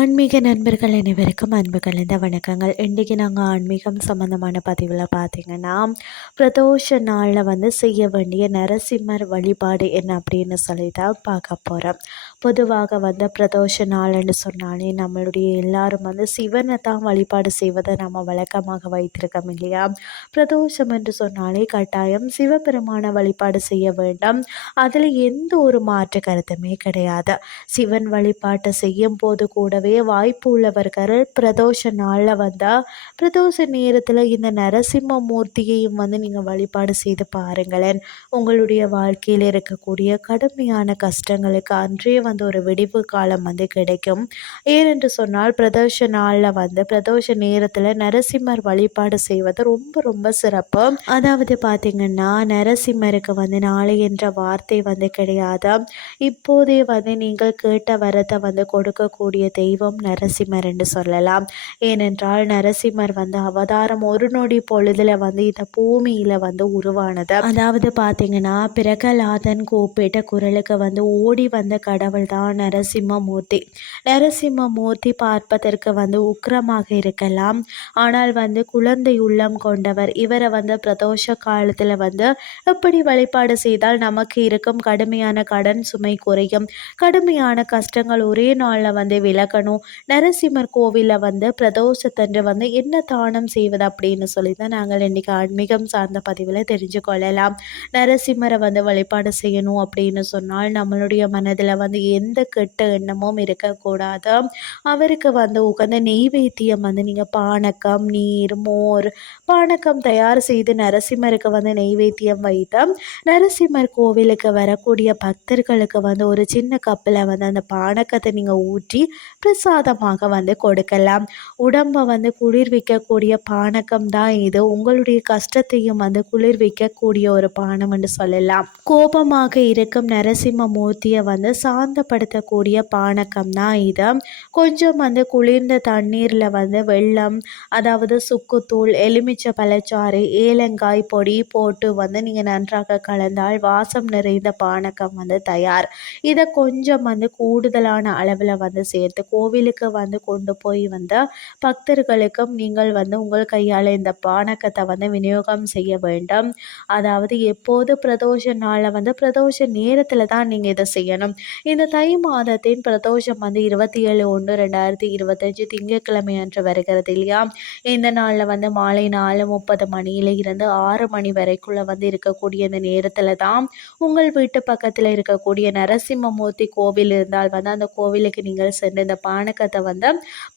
ஆன்மீக நண்பர்கள் அனைவருக்கும் அன்பு கலந்த வணக்கங்கள். இன்றைக்கி நாங்கள் ஆன்மீகம் சம்மந்தமான பதிவில் பார்த்திங்கன்னா, பிரதோஷ நாளில் செய்ய வேண்டிய நரசிம்மர் வழிபாடு என்ன அப்படின்னு சொல்லி தான் பார்க்க போகிறோம். பொதுவாக பிரதோஷ நாள்னு சொன்னாலே நம்மளுடைய எல்லாரும் சிவனை தான் வழிபாடு செய்வதை நம்ம வழக்கமாக வைத்திருக்கோம் இல்லையா. பிரதோஷம் என்று சொன்னாலே கட்டாயம் சிவபெருமான வழிபாடு செய்ய வேண்டும். அதில் எந்த ஒரு மாற்று கருத்துமே கிடையாது. சிவன் வழிபாட்டை செய்யும் போது கூடவே வாய்ப்பு உள்ளவர்கள் பிரதோஷ நாளில் பிரதோஷ நேரத்தில் இந்த நரசிம்ம மூர்த்தியையும் நீங்கள் வழிபாடு செய்து பாருங்களேன். உங்களுடைய வாழ்க்கையில் இருக்கக்கூடிய கடுமையான கஷ்டங்களுக்கு அன்றே ஒரு விடிவு காலம் கிடைக்கும். ஏனென்று சொன்னால் பிரதோஷ நாளில் பிரதோஷ நேரத்தில் நரசிம்மர் வழிபாடு செய்வது ரொம்ப ரொம்ப சிறப்பு. அதாவது பார்த்திங்கன்னா, நரசிம்மருக்கு நாளை என்ற வார்த்தை கிடையாது. இப்போதே நீங்கள் கேட்ட வரத்தை கொடுக்கக்கூடிய தெய்வம் நரசிம்மர் என்று சொல்லலாம். ஏனென்றால் நரசிம்மர் அவதாரம் ஒரு நொடி பொழுதுல இந்த பூமியில உருவானது. அதாவது பார்த்தீங்கன்னா, பிரகலாதன் கூப்பிட்ட குரலுக்கு ஓடி வந்த கடவுள் தான் நரசிம்ம மூர்த்தி. நரசிம்ம மூர்த்தி பார்ப்பதற்கு உக்கிரமாக இருக்கலாம், ஆனால் குழந்தை உள்ளம் கொண்டவர். இவரை பிரதோஷ காலத்தில் எப்படி வழிபாடு செய்தால் நமக்கு இருக்கும் கடுமையான கடன் சுமை குறையும், கடுமையான கஷ்டங்கள் ஒரே நாளில் விலகணும். நரசிம்மர் கோவிலில் பிரதோஷத்தன்று என்ன தானம் செய்வது அப்படின்னு சொல்லி தான் நாங்கள் இன்றைக்கி ஆன்மீகம் சார்ந்த பதிவில் தெரிஞ்சு கொள்ளலாம். நரசிம்மரை வழிபாடு செய்யணும் அப்படின்னு சொன்னால் நம்மளுடைய மனதில் எந்த கெட்ட எண்ணமும் இருக்கக்கூடாது. அவருக்கு உகந்த நெய்வேத்தியம் நீங்கள் பானக்கம், நீர், மோர், பானக்கம் தயார் செய்து நரசிம்மருக்கு நெய்வேத்தியம் வைத்து நரசிம்மர் கோவிலுக்கு வரக்கூடிய பக்தர்களுக்கு ஒரு சின்ன கப்பில் அந்த பானக்கத்தை நீங்கள் ஊற்றி பிரசாதமாக கொடுக்கலாம். உடம்பை குளிர்விக்கக்கூடிய பானகம் தான் இது. உங்களுடைய கஷ்டத்தையும் குளிர்விக்கக்கூடிய ஒரு பானம் என்று சொல்லலாம். கோபமாக இருக்கும் நரசிம்ம மூர்த்தியை சாந்தப்படுத்தக்கூடிய பானகம் தான் இது. கொஞ்சம் குளிர்ந்த தண்ணீரில் வெல்லம், அதாவது சுக்குத்தூள், எலுமிச்சை பழச்சாறு, ஏலங்காய் பொடி போட்டு நீங்கள் நன்றாக கலந்தால் வாசம் நிறைந்த பானகம் தயார். இதை கொஞ்சம் கூடுதலான அளவில் சேர்த்து கோவிலுக்கு கொண்டு போய் பக்தர்களுக்கும் நீங்கள் உங்கள் கையால் இந்த பானக்கத்தை விநியோகம் செய்ய வேண்டும். அதாவது எப்போது பிரதோஷ நாளில் பிரதோஷ நேரத்தில் தான் நீங்கள் இதை செய்யணும். இந்த தை மாதத்தின் பிரதோஷம் 27/1/2025 திங்கட்கிழமை அன்று வருகிறது இல்லையா. இந்த நாளில் மாலை 4:30 மணியில இருந்து 6 மணி வரைக்குள்ள இருக்கக்கூடிய இந்த நேரத்தில் தான் உங்கள் வீட்டு பக்கத்தில் இருக்கக்கூடிய நரசிம்மமூர்த்தி கோவில் இருந்தால் அந்த கோவிலுக்கு நீங்கள் சென்று இந்த பானக்கத்தை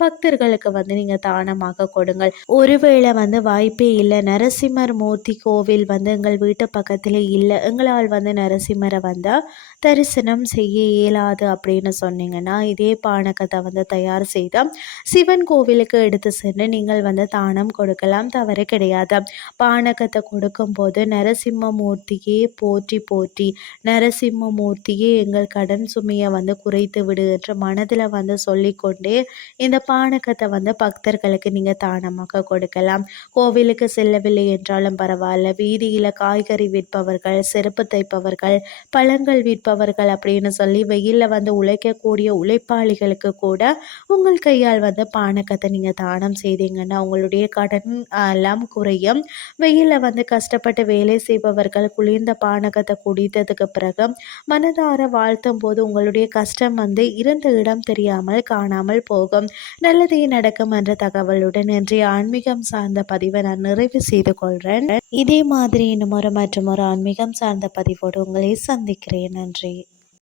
பக்தர்களுக்கு நீங்கள் தானமாக கொடுங்கள். ஒருவேளை வாய்ப்பே இல்லை, நரசிம்மர் மூர்த்தி கோவில் எங்கள் வீட்டு பக்கத்தில் இல்லை, எங்களால் நரசிம்மரை தரிசனம் செய்ய இயலாது அப்படின்னு சொன்னீங்கன்னா, இதே பானக்கத்தை தயார் செய்த சிவன் கோவிலுக்கு எடுத்து சென்று நீங்கள் தானம் கொடுக்கலாம், தவறு கிடையாது. பானக்கத்தை கொடுக்கும்போது நரசிம்ம மூர்த்தியே போற்றி போற்றி, நரசிம்ம மூர்த்தியே எங்கள் கடன் சுமையை குறைத்து விடு என்று மனதில் சொல்லிக்கொண்டே இந்த பானக்கத்தை பக்தர்களுக்கு நீங்கள் தானமாக கொடுக்கலாம். கோவிலுக்கு செல்லவில்லை என்றாலும் பரவாயில்ல, வீதியில் காய்கறி விற்பவர்கள், செருப்பு தைப்பவர்கள், பழங்கள் விற்பவர்கள் அப்படின்னு சொல்லி வெயிலில் உழைக்கக்கூடிய உழைப்பாளிகளுக்கு கூட உங்கள் கையால் பானக்கத்தை நீங்கள் தானம் செய்தீங்கன்னா உங்களுடைய கடன் எல்லாம் குறையும். வெயிலில் கஷ்டப்பட்டு வேலை செய்பவர்கள் குளிர்ந்த பானக்கத்தை குடித்ததுக்கு பிறகு மனதார வாழ்த்தும் போது உங்களுடைய கஷ்டம் இருந்த இடம் தெரியாமல் காணாமல் போகும். நல்லதே நடக்கும் என்ற தகவலுடன் இன்றைய ஆன்மீகம் சார்ந்த பதிவை நான் நிறைவு செய்து கொள்கிறேன். இதே மாதிரி இன்னும் மற்றும் ஒரு ஆன்மீகம் சார்ந்த பதிவோடு உங்களை சந்திக்கிறேன். நன்றி.